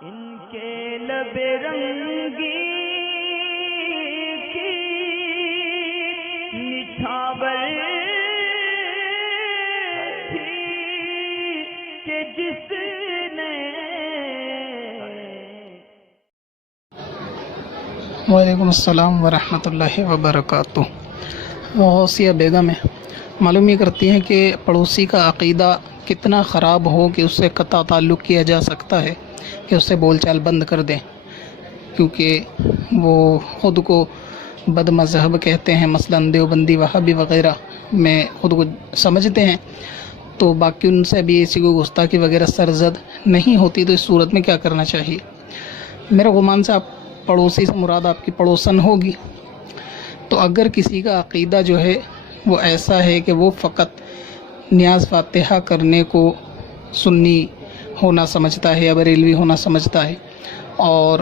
ان کے لب رنگی کی نچھاور تھی کہ جس نے وعلیکم السلام ورحمۃ اللہ وبرکاتہ۔ غوثیہ بیگم ہے، معلوم یہ کرتی ہیں کہ پڑوسی کا عقیدہ کتنا خراب ہو کہ اس سے قطع تعلق کیا جا سکتا ہے کہ اس سے بول چال بند کر دیں، کیونکہ وہ خود کو بد مذہب کہتے ہیں، مثلا دیوبندی وہابی وغیرہ میں خود کو سمجھتے ہیں، تو باقی ان سے بھی ایسی کوئی گستاخی وغیرہ سرزد نہیں ہوتی، تو اس صورت میں کیا کرنا چاہیے؟ میرے گمان سے آپ پڑوسی سے مراد آپ کی پڑوسن ہوگی، تو اگر کسی کا عقیدہ جو ہے وہ ایسا ہے کہ وہ فقط نیاز فاتحہ کرنے کو سنی ہونا سمجھتا ہے یا بریلوی ہونا سمجھتا ہے، اور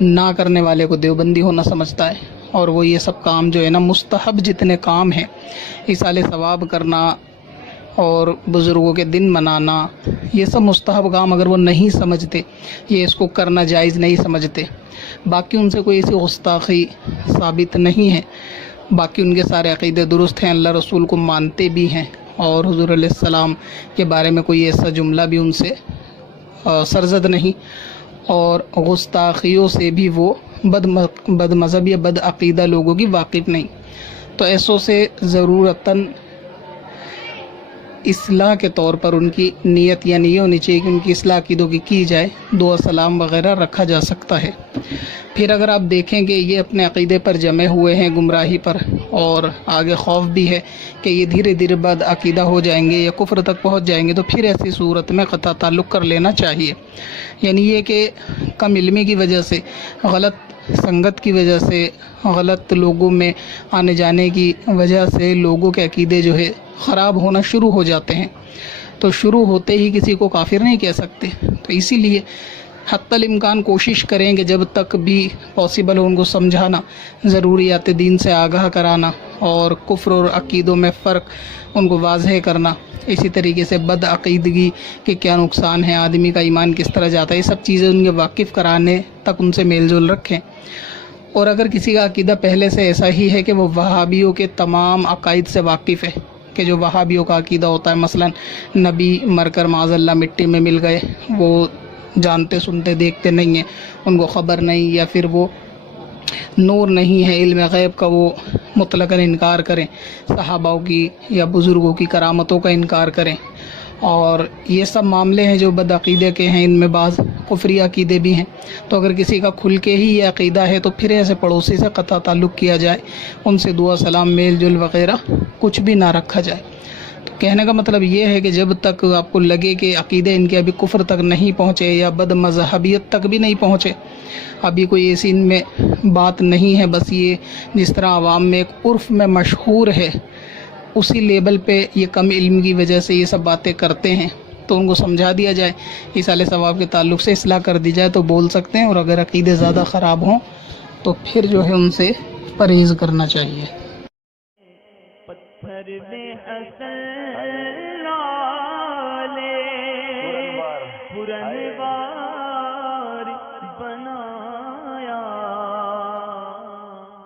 نہ کرنے والے کو دیوبندی ہونا سمجھتا ہے، اور وہ یہ سب کام جو ہے نا مستحب جتنے کام ہیں، ایصال ثواب کرنا اور بزرگوں کے دن منانا، یہ سب مستحب کام اگر وہ نہیں سمجھتے، یہ اس کو کرنا جائز نہیں سمجھتے، باقی ان سے کوئی ایسی گستاخی ثابت نہیں ہے، باقی ان کے سارے عقیدے درست ہیں، اللہ رسول کو مانتے بھی ہیں، اور حضور علیہ السلام کے بارے میں کوئی ایسا جملہ بھی ان سے سرزد نہیں، اور گستاخیوں سے بھی وہ بد مذہب یا بد عقیدہ لوگوں کی واقف نہیں، تو ایسوں سے ضرورتاً اصلاح کے طور پر ان کی نیت یعنی یہ ہونی چاہیے کہ ان کی اصلاح عقیدوں کی جائے، دعا سلام وغیرہ رکھا جا سکتا ہے۔ پھر اگر آپ دیکھیں کہ یہ اپنے عقیدے پر جمے ہوئے ہیں گمراہی پر، اور آگے خوف بھی ہے کہ یہ دھیرے دھیرے بد عقیدہ ہو جائیں گے یا کفر تک پہنچ جائیں گے، تو پھر ایسی صورت میں قطع تعلق کر لینا چاہیے، یعنی یہ کہ کم علمی کی وجہ سے، غلط سنگت کی وجہ سے، غلط لوگوں میں آنے جانے کی وجہ سے لوگوں کے عقیدے جو ہے خراب ہونا شروع ہو جاتے ہیں، تو شروع ہوتے ہی کسی کو کافر نہیں کہہ سکتے، تو اسی لیے حتی الامکان کوشش کریں کہ جب تک بھی پاسبل ہو ان کو سمجھانا، ضروریات دین سے آگاہ کرانا، اور کفر اور عقیدوں میں فرق ان کو واضح کرنا، اسی طریقے سے بد عقیدگی کے کیا نقصان ہیں، آدمی کا ایمان کس طرح جاتا ہے، یہ سب چیزیں ان کے واقف کرانے تک ان سے میل جول رکھیں۔ اور اگر کسی کا عقیدہ پہلے سے ایسا ہی ہے کہ وہ وہابیوں کے تمام عقائد سے واقف ہے، کہ جو وہابیوں کا عقیدہ ہوتا ہے، مثلا نبی مر کر معاذ اللہ مٹی میں مل گئے، وہ جانتے سنتے دیکھتے نہیں ہیں، ان کو خبر نہیں، یا پھر وہ نور نہیں ہے، علم غیب کا وہ مطلقاً انکار کریں، صحابہ کی یا بزرگوں کی کرامتوں کا انکار کریں، اور یہ سب معاملے ہیں جو بد عقیدے کے ہیں، ان میں بعض کفری عقیدے بھی ہیں، تو اگر کسی کا کھل کے ہی یہ عقیدہ ہے تو پھر ایسے پڑوسی سے قطع تعلق کیا جائے، ان سے دعا سلام میل جل وغیرہ کچھ بھی نہ رکھا جائے۔ تو کہنے کا مطلب یہ ہے کہ جب تک آپ کو لگے کہ عقیدے ان کے ابھی کفر تک نہیں پہنچے یا بد مذہبیت تک بھی نہیں پہنچے، ابھی کوئی ایسی ان میں بات نہیں ہے، بس یہ جس طرح عوام میں ایک عرف میں مشہور ہے، اسی لیبل پہ یہ کم علم کی وجہ سے یہ سب باتیں کرتے ہیں، تو ان کو سمجھا دیا جائے، ایصال ثواب کے تعلق سے اصلاح کر دی جائے تو بول سکتے ہیں، اور اگر عقیدے زیادہ خراب ہوں تو پھر جو ہے ان سے پرہیز کرنا چاہیے۔ پتھر میں اصل والے